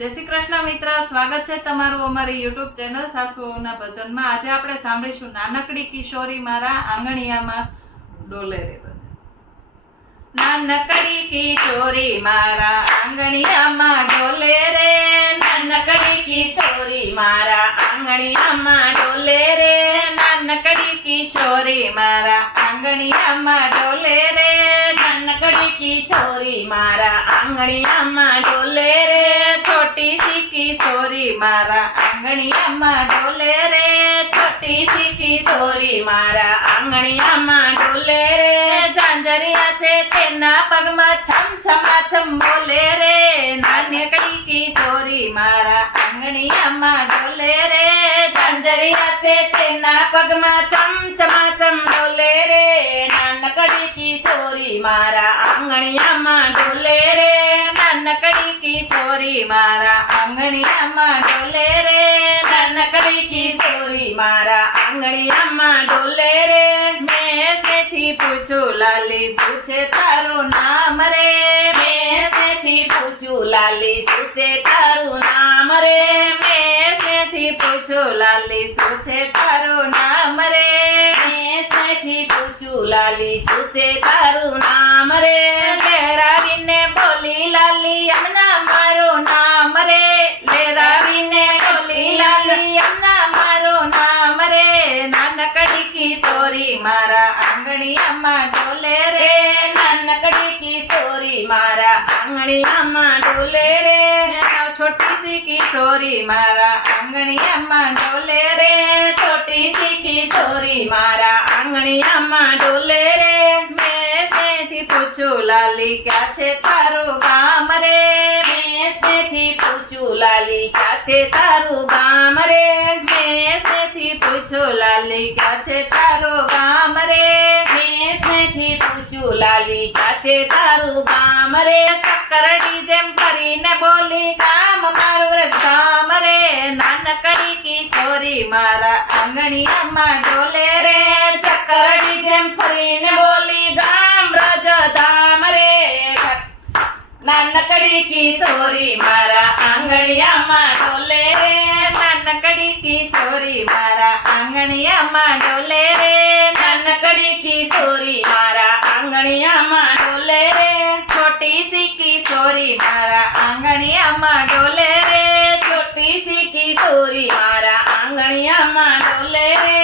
જય શ્રી કૃષ્ણ મિત્ર, સ્વાગત છે તમારું અમારી યુટ્યુબ ચેનલ સાસુઓના ભજનમાં। આજે આપણે સાંભળીશું નાનકડી કિશોરી મારા આંગણિયામાં ડોલે રે। નાનકડી કિશોરી મારા આંગણિયામાં ડોલે રે, નાનકડી કિશોરી મારા આંગણિયામાં ડોલે રે, નાનકડી કિશોરી મારા આંગણિયામાં ડોલે રે, નાનકડી કિશોરી મારા આંગણિયામાં ડોલે રે, છોટી સી કિશોરી મારા આંગણિયામાં ડોલે રે, છોટી સી કિશોરી મારા આંગણિયામાં ડોલે રે, ઝાંઝરિયા છે તેના પગમાં છમ છમાછમ બોલે રે, નાનકડી કિશોરી મારા આંગણિયામાં ડોલે રે, ઝાંઝરિયા છે તેના પગમાં છમ છમાછમ ડોલે રે, નાનકડી કિશોરી મારા આંગણિયામાં ડોલે રે, નાનકડી કિશોરી મારા આંગણિયામાં ડોલે રે, નાનકડી કિશોરી મારા આંગણિયામાં ડોલે રે, મેં સેથી પૂછું લાલી શું છે તારું નામ રે, મેં સેથી પૂછ્યું લાલી શું છે તારું નામ રે, મેં સેથી પૂછું લાલી શું છે તારું નામ રે, મેં સેથી પૂછ્યું લાલી શું છે તારું નામ રે, લહેરાવીને બોલી લાલી અમના મારું નામ રે, લહેરાવીને બોલી લાલી અમના મારું નામ રે, નાનકડી કિશોરી મારા આંગણિયામાં ડોલે રે, નાનકડી કિશોરી મારા આંગણિયામાં ડોલે રે, છોટી સી કિશોરી મારા આંગણિયામાં ડોલે રે, છોટી સી કિશોરી મારા આંગણિયામાં ડોલે રે, મેં સેથી પૂછું લાલી ક્યાં છે તારું ગામ રે, મેં સેથી પૂછ્યું લાલી ક્યાં છે તારું ગામ રે, મેં સેથી પૂછું લાલી ક્યાં છે તારું ગામ રે, મેં સેથી પૂછ્યું લાલી ક્યાં છે તારું ગામ રે, ચક્કરડી જેમ ફરીને બોલી ગામ મારું રે ગામ રે, નાનકડી કિશોરી મારા આંગણિયામાં ડોલે રે, ચક્કરડી જેમ ફરીને બોલી ગામ રજધામ રે, નાનકડી કિશોરી મારા આંગણિયામાં ડોલે રે, નાનકડી કિશોરી મારા આંગણિયામાં ડોલે રે, નાનકડી કિશોરી મારા આંગણિયામાં ડોલે રે, છોટી સી કિશોરી મારા આંગણિયામાં ડોલે રે, છોટી સી કિશોરી મારા આંગણિયામાં ડોલે રે,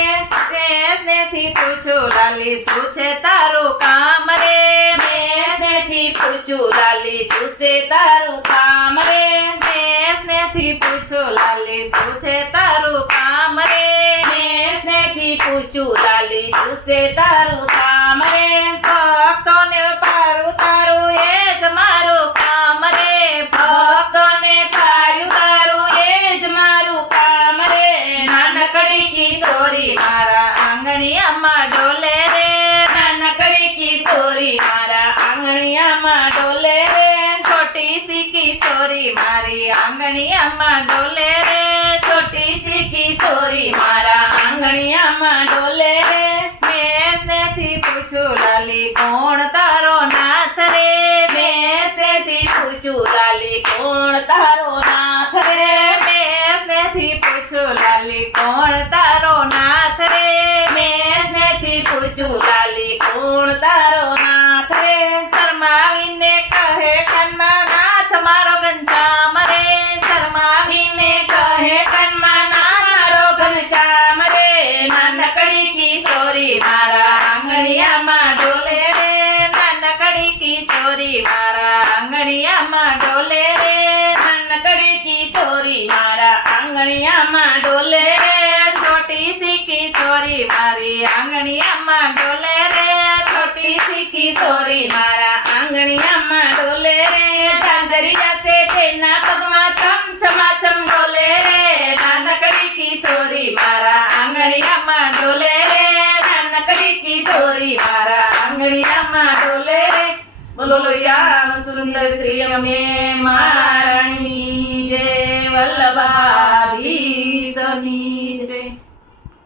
સ્નેહથી પૂછું લાલી શું છે તારું કામ રે, મેં સ્નેહથી પૂછ્યું લાલી શું છે તારું કામ રે, મેં સ્નેહથી પૂછું લાલી શું છે તારું કામ રે, મેં સ્નેહથી પૂછ્યું લાલી શું છે તારું કામ રે, ભક્તોને પારું તારું એ જ મારું કામ રે, ભક્તોને પાર્યું તારું એ જ મારું કામ રે, નાનકડી કિશોરી મારા આંગણિયામાં ડોલે રે, નાનકડી કિશોરી મારા આંગણિયામાં ડોલે રે, છોટી સી કિશોરી મારી આંગણિયામાં ડોલે રે, છોટી સી કિશોરી મારા આંગણિયામાં ડોલે રે, મેં સ્નેહથી પૂછું લાલી કોણ તારો નાથ રે, મેં સ્નેહથી પૂછ્યું લાલી કોણ તારો નાથ રે, મેં સ્નેહથી પૂછું લાલી કોણ તારો નાથ રે, મેં સ્નેહથી પૂછ્યું લાલી કોણ તારો નાથ રે, શરમાવીને કહે કનમાં નાથ મારો ગંજામ રે, શરમાવીને કહે કનમાં મારો ઘનશ્યામ રે, નાનકડી કિશોરી મારા આંગણિયામાં ડોલે રે, નાનકડી કિશોરી મારા આંગણિયામાં ડોલે રે, નાનકડી કિશોરી મારા આંગણિયામાં ડોલે રે, છોટી સી કિશોરી મારી આંગણિયામાં ડોલે રે, છોટી સી કિશોરી મારા આંગણિયામાં ડોલે રે, ઝાંઝરિયા છે તેના પગમાં છમ છમાછમ ડોલે રે, નાનકડી કિશોરી મારા આંગણિયામાં ડોલે રે, નાનકડી કિશોરી મારા આંગણિયામાં ડોલે રે, બોલો શ્યામ સુંદર શ્રી અમે મહારાણી જય, વલ્લભાધીશની જય।